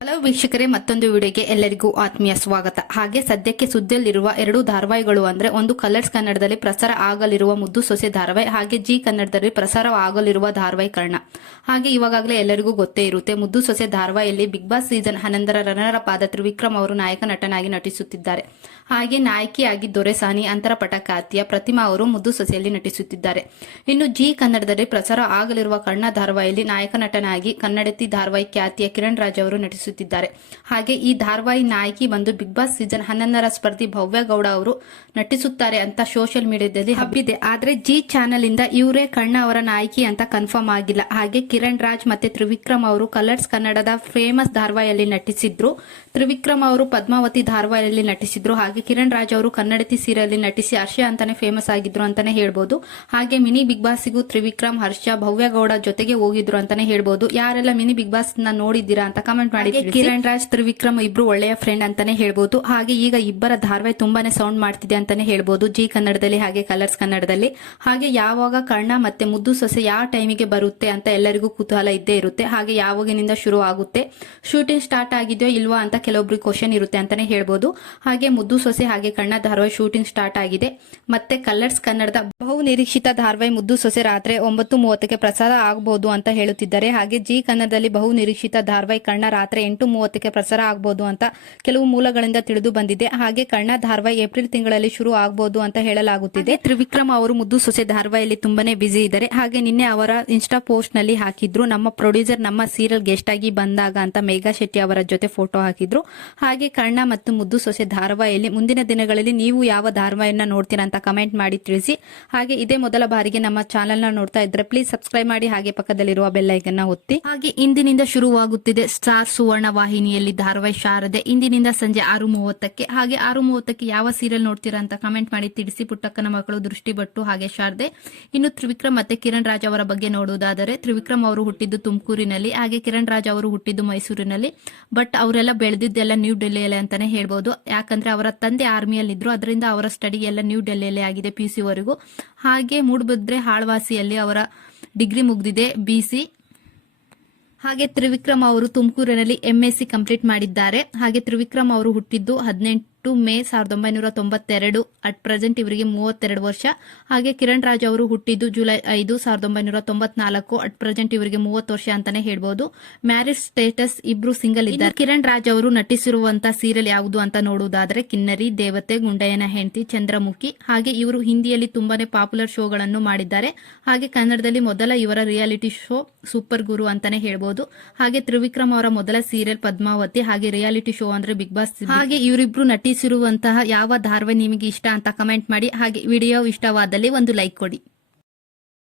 Hello ವೀಕ್ಷಕರೇ, ಮತ್ತೊಂದು ವಿಡಿಯೋಗೆ ಎಲ್ಲರಿಗೂ ಆತ್ಮೀಯ ಸ್ವಾಗತ. ಹಾಗೆ ಸದ್ಯಕ್ಕೆ ಸುದ್ದಿಯಲ್ಲಿರುವ ಎರಡು ಧಾರಾವಾಹಿಗಳು ಅಂದ್ರೆ ಒಂದು ಕಲರ್ಸ್ ಕನ್ನಡದಲ್ಲಿ ಪ್ರಸಾರ ಆಗಲಿರುವ ಮುದ್ದು ಸೊಸೆ ಧಾರಾವಾಹಿ, ಹಾಗೆ ಜಿ ಕನ್ನಡದಲ್ಲಿ ಪ್ರಸಾರ ಆಗಲಿರುವ ಧಾರಾವಾಹಿ ಕರ್ಣ. ಹಾಗೆ ಇವಾಗಲೇ ಎಲ್ಲರಿಗೂ ಗೊತ್ತೇ ಇರುತ್ತೆ, ಮುದ್ದು ಸೊಸೆ ಧಾರಾವಾಹಿಯಲ್ಲಿ ಬಿಗ್ ಬಾಸ್ ಸೀಸನ್ 11 ರನ್ನರ್ ಪಾದ ತ್ರಿವಿಕ್ರಮ್ ಅವರು ನಾಯಕ ನಟನಾಗಿ ನಟಿಸುತ್ತಿದ್ದಾರೆ. ಹಾಗೆ ನಾಯಕಿಯಾಗಿ ದೊರೆಸಾನಿ ಅಂತರ ಪಟಕಾರ್ತಿಯ ಪ್ರತಿಮಾ ಅವರು ಮುದ್ದು ಸೊಸೆಯಲ್ಲಿ ನಟಿಸುತ್ತಿದ್ದಾರೆ. ಇನ್ನು ಜಿ ಕನ್ನಡದಲ್ಲಿ ಪ್ರಸಾರ ಆಗಲಿರುವ ಕರ್ಣ ಧಾರಾವಾಹಿಯಲ್ಲಿ ನಾಯಕ ನಟನಾಗಿ ಕನ್ನಡತಿ ಧಾರಾವಾಹಿ ಖ್ಯಾತಿಯ ಕಿರಣ್ ರಾಜ್ ಅವರು ನಟಿಸುತ್ತಿದ್ದಾರೆ. ಹಾಗೆ ಈ ಧಾರಾವಾಹಿ ನಾಯಕಿ ಬಂದು ಬಿಗ್ ಬಾಸ್ ಸೀಸನ್ 11 ಸ್ಪರ್ಧಿ ಭವ್ಯ ಗೌಡ ಅವರು ನಟಿಸುತ್ತಾರೆ ಅಂತ ಸೋಷಿಯಲ್ ಮೀಡಿಯಾದಲ್ಲಿ ಹಬ್ಬಿದೆ. ಆದ್ರೆ ಜಿ ಚಾನೆಲ್ ಇಂದ ಇವರೇ ಕರ್ಣ ಅವರ ನಾಯಕಿ ಅಂತ ಕನ್ಫರ್ಮ್ ಆಗಿಲ್ಲ. ಹಾಗೆ ಕಿರಣ್ ರಾಜ್ ಮತ್ತೆ ತ್ರಿವಿಕ್ರಮ್ ಅವರು ಕಲರ್ಸ್ ಕನ್ನಡದ ಫೇಮಸ್ ಧಾರಾವಾಹಿಯಲ್ಲಿ ನಟಿಸಿದ್ರು. ತ್ರಿವಿಕ್ರಮ್ ಅವರು ಪದ್ಮಾವತಿ ಧಾರಾವಾಹಿಯಲ್ಲಿ ನಟಿಸಿದ್ರು. ಹಾಗೆ ಕಿರಣ್ ರಾಜ್ ಅವರು ಕನ್ನಡತಿ ಸೀರಿಯಲ್ ನಟಿಸಿ ಹರ್ಷ ಅಂತಾನೆ ಫೇಮಸ್ ಆಗಿದ್ರು ಅಂತಾನೆ ಹೇಳ್ಬೋದು. ಹಾಗೆ ಮಿನಿ ಬಿಗ್ ಬಾಸ್ಗೂ ತ್ರಿವಿಕ್ರಮ್, ಹರ್ಷ, ಭವ್ಯ ಗೌಡ ಜೊತೆಗೆ ಹೋಗಿದ್ರು ಅಂತಾನೆ ಹೇಳ್ಬೋದು. ಯಾರೆಲ್ಲ ಮಿನಿ ಬಿಗ್ ಬಾಸ್ ನ ನೋಡಿದ್ದೀರಾ ಅಂತ ಕಮೆಂಟ್ ಮಾಡಿ. ಕಿರಣ್ ರಾಜ್, ತ್ರಿವಿಕ್ರಮ್ ಇಬ್ರು ಒಳ್ಳೆಯ ಫ್ರೆಂಡ್ ಅಂತಾನೆ ಹೇಳ್ಬೋದು. ಹಾಗೆ ಈಗ ಇಬ್ಬರ ಧಾರಾವಾಹಿ ತುಂಬಾನೇ ಸೌಂಡ್ ಮಾಡ್ತಿದೆ ಅಂತಾನೆ ಹೇಳ್ಬೋದು, ಜಿ ಕನ್ನಡದಲ್ಲಿ ಹಾಗೆ ಕಲರ್ಸ್ ಕನ್ನಡದಲ್ಲಿ. ಹಾಗೆ ಯಾವಾಗ ಕರ್ಣ ಮತ್ತೆ ಮುದ್ದು ಸೊಸೆ ಯಾವ ಟೈಮಿಗೆ ಬರುತ್ತೆ ಅಂತ ಎಲ್ಲರಿಗೂ ಕುತೂಹಲ ಇದ್ದೇ ಇರುತ್ತೆ. ಹಾಗೆ ಯಾವಾಗಿನಿಂದ ಶುರು ಆಗುತ್ತೆ, ಶೂಟಿಂಗ್ ಸ್ಟಾರ್ಟ್ ಆಗಿದೆಯೋ ಇಲ್ವಾ ಅಂತ ಕೆಲವೊಬ್ರಿಗೆ ಕ್ವಶನ್ ಇರುತ್ತೆ ಅಂತಾನೆ ಹೇಳ್ಬೋದು. ಹಾಗೆ ಮುದ್ದು ಸೊಸೆ ಹಾಗೆ ಕರ್ಣ ಧಾರಾವಾಹಿ ಶೂಟಿಂಗ್ ಸ್ಟಾರ್ಟ್ ಆಗಿದೆ. ಮತ್ತೆ ಕಲರ್ಸ್ ಕನ್ನಡದ ಬಹು ನಿರೀಕ್ಷಿತ ಧಾರಾವಾಹಿ ಮುದ್ದು ಸೊಸೆ ರಾತ್ರಿ 9:30ಕ್ಕೆ ಪ್ರಸಾರ ಆಗಬಹುದು ಅಂತ ಹೇಳುತ್ತಿದ್ದಾರೆ. ಹಾಗೆ ಜಿ ಕನ್ನಡದಲ್ಲಿ ಬಹು ನಿರೀಕ್ಷಿತ ಧಾರಾವಾಹಿ ಕರ್ಣ ರಾತ್ರಿ 8:30ಕ್ಕೆ ಪ್ರಸಾರ ಆಗಬಹುದು ಅಂತ ಕೆಲವು ಮೂಲಗಳಿಂದ ತಿಳಿದು ಬಂದಿದೆ. ಹಾಗೆ ಕರ್ಣ ಧಾರಾವಾಹಿ ಏಪ್ರಿಲ್ ತಿಂಗಳಲ್ಲಿ ಶುರು ಆಗಬಹುದು ಅಂತ ಹೇಳಲಾಗುತ್ತಿದೆ. ತ್ರಿವಿಕ್ರಮ್ ಅವರು ಮುದ್ದು ಸೊಸೆ ಧಾರಾವಾಹಿಯಲ್ಲಿ ತುಂಬಾನೇ ಬಿಸಿ ಇದ್ದಾರೆ. ಹಾಗೆ ನಿನ್ನೆ ಅವರ ಇನ್ಸ್ಟಾ ಪೋಸ್ಟ್ ನಲ್ಲಿ ಹಾಕಿದ್ರು, ನಮ್ಮ ಪ್ರೊಡ್ಯೂಸರ್ ನಮ್ಮ ಸೀರಿಯಲ್ ಗೆಸ್ಟ್ ಆಗಿ ಬಂದಾಗ ಅಂತ ಮೇಘಾ ಶೆಟ್ಟಿ ಅವರ ಜೊತೆ ಫೋಟೋ ಹಾಕಿದ್ರು. ಹಾಗೆ ಕರ್ಣ ಮತ್ತು ಮುದ್ದು ಸೊಸೆ ಧಾರಾವಾಹಿಯಲ್ಲಿ ಮುಂದಿನ ದಿನಗಳಲ್ಲಿ ನೀವು ಯಾವ ಧಾರಾವಾಹಿಯನ್ನ ನೋಡ್ತೀರಾ ಅಂತ ಕಮೆಂಟ್ ಮಾಡಿ ತಿಳಿಸಿ. ಹಾಗೆ ಇದೇ ಮೊದಲ ಬಾರಿಗೆ ನಮ್ಮ ಚಾನೆಲ್ ನ ನೋಡ್ತಾ ಇದ್ರೆ ಪ್ಲೀಸ್ ಸಬ್ಸ್ಕ್ರೈಬ್ ಮಾಡಿ, ಹಾಗೆ ಪಕ್ಕದಲ್ಲಿರುವ ಬೆಲ್ ಐಕನ್ ಒತ್ತಿ. ಹಾಗೆ ಇಂದಿನಿಂದ ಶುರುವಾಗುತ್ತಿದೆ ಸ್ಟಾರ್ ಸುವರ್ಣ ವಾಹಿನಿಯಲ್ಲಿ ಧಾರಾವಾಹಿ ಶಾರದೆ, ಇಂದಿನಿಂದ ಸಂಜೆ 6:30ಕ್ಕೆ. ಹಾಗೆ 6:30ಕ್ಕೆ ಯಾವ ಸೀರಿಯಲ್ ನೋಡ್ತೀರಾ ಅಂತ ಕಮೆಂಟ್ ಮಾಡಿ ತಿಳಿಸಿ. ಪುಟ್ಟಕ್ಕನ ಮಕ್ಕಳು, ದೃಷ್ಟಿಬಟ್ಟು, ಹಾಗೆ ಶಾರದೆ. ಇನ್ನು ತ್ರಿವಿಕ್ರಮ್ ಮತ್ತೆ ಕಿರಣ್ ರಾಜ್ ಅವರ ಬಗ್ಗೆ ನೋಡುವುದಾದರೆ, ತ್ರಿವಿಕ್ರಮ್ ಅವರು ಹುಟ್ಟಿದ್ದು ತುಮಕೂರಿನಲ್ಲಿ, ಹಾಗೆ ಕಿರಣ್ ರಾಜ್ ಅವರು ಹುಟ್ಟಿದ್ದು ಮೈಸೂರಿನಲ್ಲಿ. ಬಟ್ ಅವರೆಲ್ಲ ಬೆಳೆದಿದ್ದೆಲ್ಲ ನ್ಯೂ ಡೆಲ್ಲಿಯಲ್ಲಿ ಅಂತಾನೆ ಹೇಳ್ಬೋದು. ಯಾಕಂದ್ರೆ ಅವರ ತಂದೆ ಆರ್ಮಿಯಲ್ಲಿ ಇದ್ರು, ಅದರಿಂದ ಅವರ ಸ್ಟಡಿ ಎಲ್ಲ ನ್ಯೂ ಡೆಲ್ಲಿಯಲ್ಲಿ ಆಗಿದೆ PUC ವರೆಗೂ. ಹಾಗೆ ಮೂಡಬಿದ್ರೆ ಆಳ್ವಾಸಿಯಲ್ಲಿ ಅವರ ಡಿಗ್ರಿ ಮುಗಿದಿದೆ BC. ಹಾಗೆ ತ್ರಿವಿಕ್ರಮ್ ಅವರು ತುಮಕೂರಿನಲ್ಲಿ MSc ಕಂಪ್ಲೀಟ್ ಮಾಡಿದ್ದಾರೆ. ಹಾಗೆ ತ್ರಿವಿಕ್ರಮ್ ಅವರು ಹುಟ್ಟಿದ್ದು 18 ಮೇ 1992. ಅಟ್ ಪ್ರೆಸೆಂಟ್ ಇವರಿಗೆ 32 ವರ್ಷ. ಹಾಗೆ ಕಿರಣ್ ರಾಜ್ ಅವರು ಹುಟ್ಟಿದ್ದು ಜುಲೈ 5, 1994. ಅಟ್ ಪ್ರೆಸೆಂಟ್ ಇವರಿಗೆ 30 ವರ್ಷ ಅಂತಾನೆ ಹೇಳ್ಬೋದು. ಮ್ಯಾರೇಜ್ ಸ್ಟೇಟಸ್ ಇಬ್ರು ಸಿಂಗಲ್ ಇದ್ದಾರೆ. ಕಿರಣ್ ರಾಜ್ ಅವರು ನಟಿಸಿರುವಂತಹ ಸೀರಿಯಲ್ ಯಾವುದು ಅಂತ ನೋಡುವುದಾದ್ರೆ ಕಿನ್ನರಿ, ದೇವತೆ, ಗುಂಡಯ್ಯನ ಹೆಂಡತಿ, ಚಂದ್ರಮುಖಿ. ಹಾಗೆ ಇವರು ಹಿಂದಿಯಲ್ಲಿ ತುಂಬಾನೇ ಪಾಪ್ಯುಲರ್ ಶೋಗಳನ್ನು ಮಾಡಿದ್ದಾರೆ. ಹಾಗೆ ಕನ್ನಡದಲ್ಲಿ ಮೊದಲ ಇವರ ರಿಯಾಲಿಟಿ ಶೋ ಸೂಪರ್ ಗುರು ಅಂತಾನೆ ಹೇಳ್ಬೋದು. ಹಾಗೆ ತ್ರಿವಿಕ್ರಮ್ ಅವರ ಮೊದಲ ಸೀರಿಯಲ್ ಪದ್ಮಾವತಿ, ಹಾಗೆ ರಿಯಾಲಿಟಿ ಶೋ ಅಂದ್ರೆ ಬಿಗ್ ಬಾಸ್. ಹಾಗೆ ಇವರಿಬ್ರು ನಟಿಸಿರುವಂತಹ ಯಾವ ಧಾರಾವಾಹಿ ನಿಮಗೆ ಇಷ್ಟ ಅಂತ ಕಮೆಂಟ್ ಮಾಡಿ. ಹಾಗೆ ವಿಡಿಯೋ ಇಷ್ಟವಾದಲ್ಲಿ ಒಂದು ಲೈಕ್ ಕೊಡಿ.